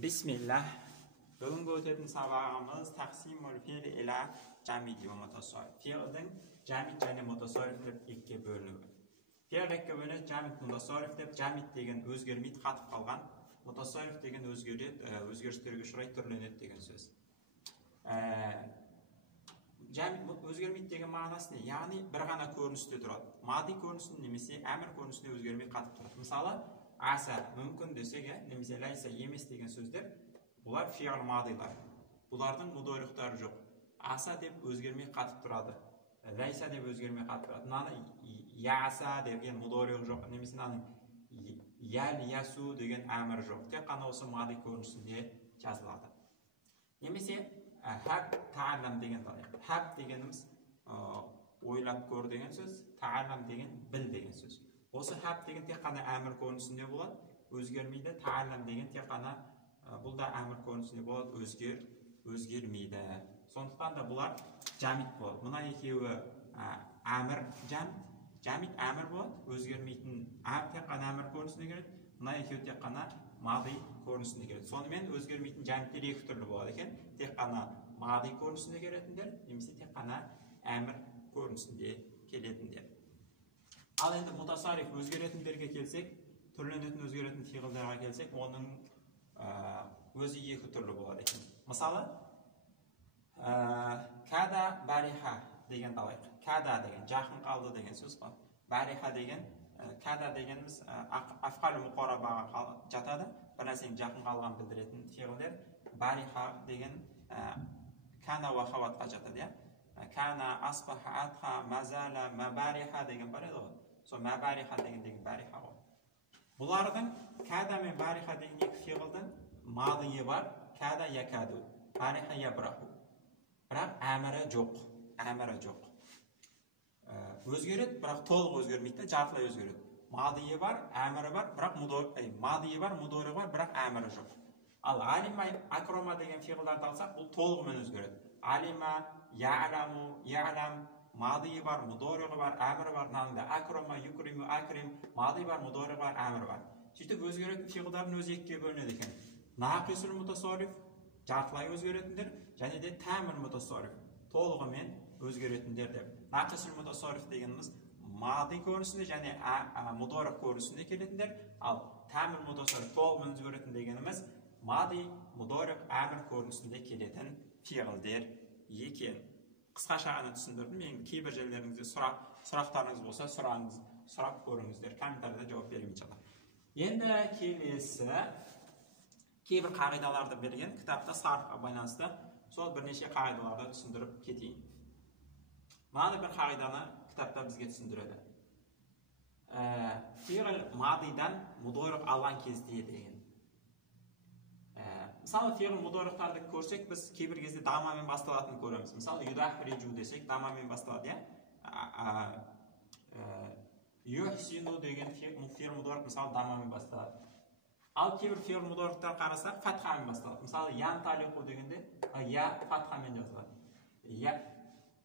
Bismillah. Бүгінгі өтетін сабағымыз тақсимул фи'л иля жамид ва мутасарриф. Фи'лдің жамид және мутасарриф деп екіге бөлінуі. Фи'л екіге бөлінеді, жамид, мутасарриф деп. Жамид деген өзгермейді, қатып қалған. Мутасарриф деген өзгереді, өзгерістерге ұшырайды, түрленеді деген сөз. Жамид өзгермейді деген мағынасы не? Яғни бір ғана көріністе тұрады. Мади көрінісінде немесе әмір көрінісінде өзгермей қатып тұрады. Мысалы, аса мүмкін десек, немесе лайса емес деген сөздер, бұлар фи'л мадилар. Бұлардың мудорихтары жоқ. Аса деп өзгермей қатып тұрады. Лайса деп өзгермей қатып тұрады. Мынаны яса деген мудорих жоқ, немесе мынаны ял ясу деген әмір жоқ. Тек қана осы мади көрінісінде жазылады. Немесе хаб та'аллам деген алайық. Хаб дегеніміз ойлап көр деген сөз, та'аллам деген біл деген сөз. Осы хаб деген тек қана әмір көрінісінде болады, өзгермейді. Та'аллам деген тек қана бұл да әмір көрінісінде болады, өзгермейді. Сондықтан да бұлар жамид болады. Мына екеуі әмір жамид әмір болады, өзгермейтін тек қана әмір көрінісіне келеді. Мына екеуі тек қана мади көрінісіне келеді. Сонымен өзгермейтін жамидтер екі түрлі болады екен. Тек қана мади көрінісіне келетіндер, немесе тек қана әмір көрінісінде келетіндер. Ал енді мутасарриф өзгеретіндерге келсек, түрленетін өзгеретін фиғылдарға келсек, оның өзі екі түрлі болады екен. Мысалы, када бариха деген алайық. Када деген жақын қалды деген сөз бар. Бариха деген, када дегеніміз афғал мұқарабаға жатады. Бір нәрсенің жақын қалған білдіретін фиғылдер. Бариха деген кана ва хаватқа жатады. Кана, асбаха, атха, мазала, мабариха деген бар еді ғой. Сол мабариха деген бариха ғой. Бұлардың када мен бариха деген екі фиғылдың мадийі бар. Када якаду, бариха ябраху. Бірақ әмірі жоқ. Өзгереді, бірақ толық өзгермейді, жартылай өзгереді. Мадийі бар, әмірі бар, бірақ мадийі бар, мудорихы бар, бірақ әмірі жоқ. Ал алима, акрома деген фиғылдарды алсақ, бұл толығымен өзгереді. Алима, я'ламу, я'лам, мадийі бар, мудорихы бар, әмірі бар. Мынада акрома, юкриму, акрим, мадийі бар, мудорихы бар, әмірі бар. Сөйтіп өзгеретін фиғылдардың өзі екіге бөлінеді екен. Нақисул мутасарриф, жартылай өзгеретіндер, және де тамил мутасарриф, толығымен өзгеретіндер деп. Нақисул мутасарриф дегеніміз мади көрінісінде және мудорих көрінісінде келетіндер, ал тамил мутасарриф толығымен өзгеретін дегеніміз мади, мудорих, әмір көрінісінде келетін фиғылдер екен. Қысқаша ғана түсіндірдім. Енді кейбір жерлеріңізде сұрақтарыңыз болса, сұрақ көріңіздер. Комментарияда жауап беремін иншалла. Енді келесі кейбір қағидаларды берген кітапта сарфқа байланысты сол бірнеше қағидаларды түсіндіріп кетейін. Мынандай бір қағиданы кітапта бізге түсіндіреді. Фиғыл мадидан мудорих алған кезде деген. Мысалы, фиғыл мудорихтарды көрсек, біз кейбір кезде дамамен басталатынын көреміз. Мысалы, юдахриджу десек, дамамен басталады, юхсину деген фиғыл мудорих, мысалы, дамамен басталады. Ал кейбір фиғыл мудорихтар қарасақ, фатхамен басталады. Мысалы, янталиқу дегенде, я фатхамен жазылады.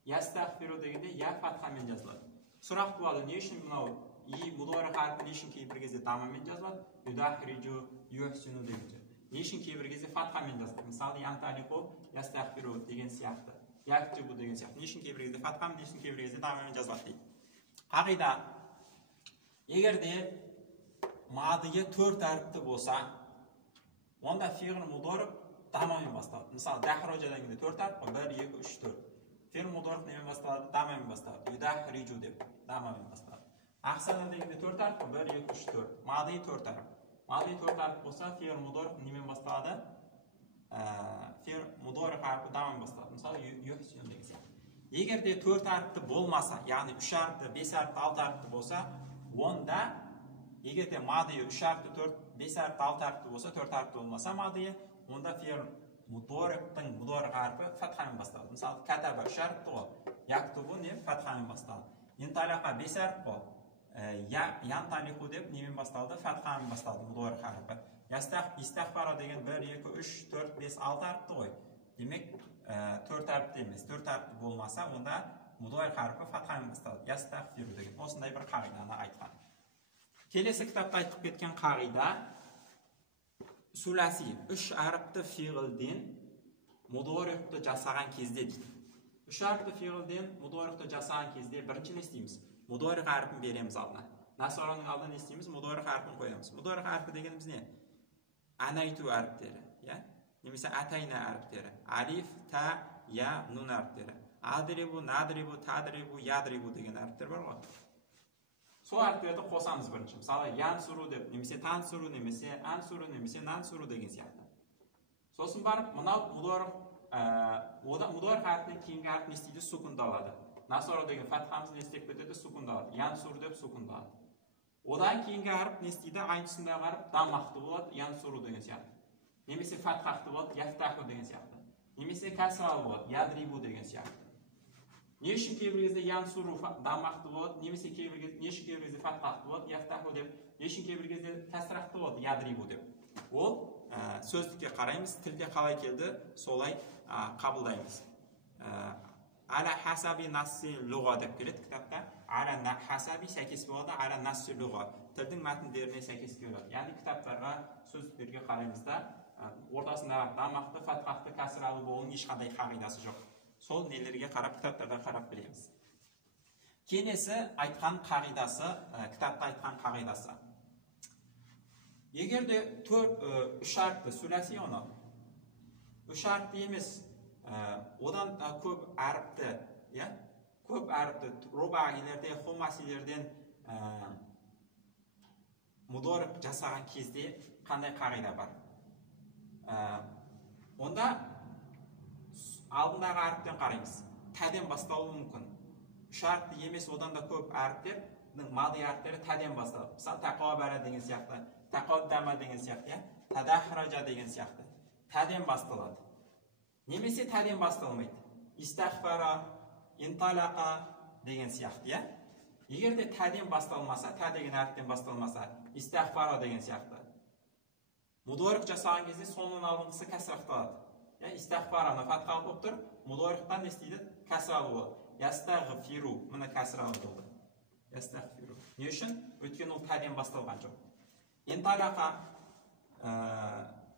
Ястағфиру дегенде, я фатхамен жазылады. Сұрақ туады, не үшін мынау мудорих әрпі не үшін кейбір кезде дамамен жазылады? Юдахриджу, юхсину дегенде. Не үшін кейбір кезде фатхамен жазылады? Мысалы, янталиқу, ястағфиру деген сияқты. Яктибу деген сияқты. Не үшін кейбір кезде фатхамен, не үшін кейбір кезде дамамен жазылады дейді. Қағида, егер де мадийі төрт әріпті болса, онда фиғыл мудорих дамамен басталады. Мысалы, дахрожа дегенде төрт әріп, 1, 2, 3, 4. Фиғыл мудорих немен басталады? Дамамен басталады. Юдахриджу деп дамамен басталады. Ақсана дегенде төрт әріп, 1, 2, 3, 4. Мадийі төрт әріп. Мадийі төрт әріп болса, фиғыл мудорих немен басталады? Фиғыл мудорих әріпі дамамен басталады. Мысалы, юхсину деген сияқты. Егер де төрт әріпті болмаса, яғни 3 әріпті, 5 әріпті, 6 әріпті болса, онда егер де мадийі 3 әріпті, 5 әріпті, 6 әріпті болса, 4 әріпті болмаса мадийі, онда фиғыл мудорихтың мудорих әріпі фатхамен басталады. Мысалы, катаба 3 әріпті ғой, яктубу не фатхамен басталды. Янталиқа 5 әріп ғой, янталиқу деп немен басталды? Фатхамен басталды мудорих әріпі. Истағфара деген 1, 2, 3, 4, 5, 6 әріпті ғой. Демек, 4 әріпті емес. 4 әріпті болмаса, онда мудорих әріпі фатхамен басталды. Ястағфиру деген осындай бір қағиданы айтқан. Келесі кітапта айтып кеткен қағида Sulasi 3 harfli fi'lden mudori'ni jasagan kezde deydi. 3 harfli fi'lden mudori'ni jasagan kezde birinchi ne isteymiz? Mudori harfini beremiz aldına. Nasoraning aldına ne isteymiz? Mudori harfini qo'yamiz. Mudori harfi deganimiz ne? Anaytu harflari, ya? Nemisi atayna harflari. Alif, ta, ya, nun harflari. Adribu, nadribu, tadribu, yadribu degan harflar bor. Sol harflarni qo'samiz birinchi. Masalan, yansuru deb, nemisi tansuru, nemisi ansuru, nemisi nansuru degan siyoqda. So'sin borib, mana mudori harfining keyingi harfi ne isteydi? Sukunda oladi. Nasora degan fathamizni eslatib ketadi, sukunda oladi. Yansuru deb sukunda oladi. Odan keyingi harf ne isteydi? Aynısında qarib damaqti bo'ladi, yansuru degan siyoqda. Nemisi fathaqti bo'ladi, yaftahu degan siyoqda. Nemisi kasrali bo'ladi, yadribu degan siyoqda. Ne үшін кейбіргізде yansuru damaqti bo'ladi, nemisi кейбіргізде fathaqti bo'ladi, yaftahu deb, ne үшін кейбіргізde kasraqti bo'ladi, yadribu deb. Ол сөздікке қараймыз, тілде қалай келді, солай қабылдаймыз. Ala hasabi nassi lug'a deb keladi kitobda. Ala hasabi sәйкес болады, ala nassi lug'a. Tilдің мәтіндеріне сәйкес келеді. Яғни кітаптарға, сөздіктерге қараймызда, ортасында дамақты, фатхақты, кәсіралы болуының ешқандай қағидасы жоқ. Сол нелерге қарап, кітаптарға қарап білеміз. Келесі айтқан қағидасы, кітапта айтқан қағидасы. Егер де 3 harfli sulasi оны 3 harfli емес, одан көп әріпті, көп әріпті рубағилерде, хумасилерден мудори жасаған кезде қандай қағида бар? Онда алдындағы әріптен қараймыз. Тәден басталуы мүмкін. 3 harfli емес, одан да көп әріптердің мади әріптері тәден басталады. Мысалы, тақуабара деген сияқты, тақаддама деген сияқты, тадахража деген сияқты. Тәден басталады. Немесе тәден басталмайды. Истахфара, инталақа деген сияқты. Егер де тәден басталмаса, тә деген әріптен басталмаса, истахфара деген сияқты. Мудорик жасаған кезде соның алдыңғысы кәсірақталады. Истахфараны фатхалы болып тұр, мудориқтан не істейді? Кәсіралы болады. Ястағфиру, мұны кәсіралы болды. Ястағфиру. Не үшін? Өткен ол тәден басталған жоқ. Инталақа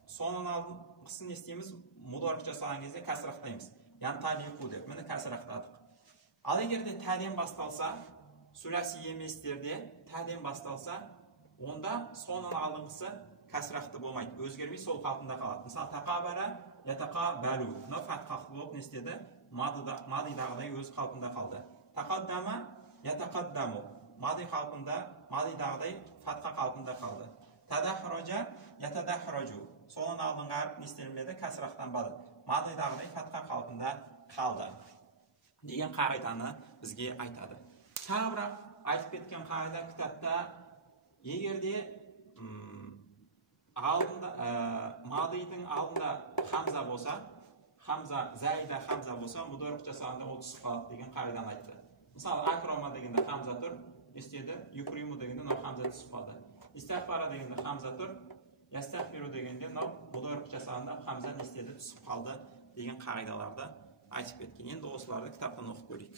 соның алдыңғысын не істейміз? Мудорик жасаған кезде кәсірақтаймыз. Янталиқу деп, мұны кәсірақтадық. Ал егер де тәден басталса, сүләси еместерде тәден басталса, онда соның алдыңғысы кәсірақты болмайды. Өзгермей сол қалпында қалады. Мысалы, тақабара, ятақа бәлу. Мұны фатхақты болып не істеді? Мадидағыдай өз қалпында қалды. Тақаддама, ятақаддаму. Мади қалпында, мадидағыдай фатха қалпында қалды. Тадахража, ятадахражу. Соның алдыңғы әріп не істелмеді? Кәсірақтанбады. Мадидағыдай фатха қалпында қалды. Деген қағиданы бізге айтады. Тағы бір айтып кеткен қағида кітапта, егерде мадидың алдында хамза болса, зәйда хамза болса, мудорик жасағанда ол түсіп қалады деген қағиданы айтты. Мысалы, акрома дегенде хамза тұр, естеді, юкриму дегенде хамза түсіп қалды. Истахфара дегенде хамза тұр, ястахфиру дегенде мудорик жасағанда хамза естеді, түсіп қалды деген қағидаларды айтып кеткен. Енді осыларды кітаптан оқып көрейік.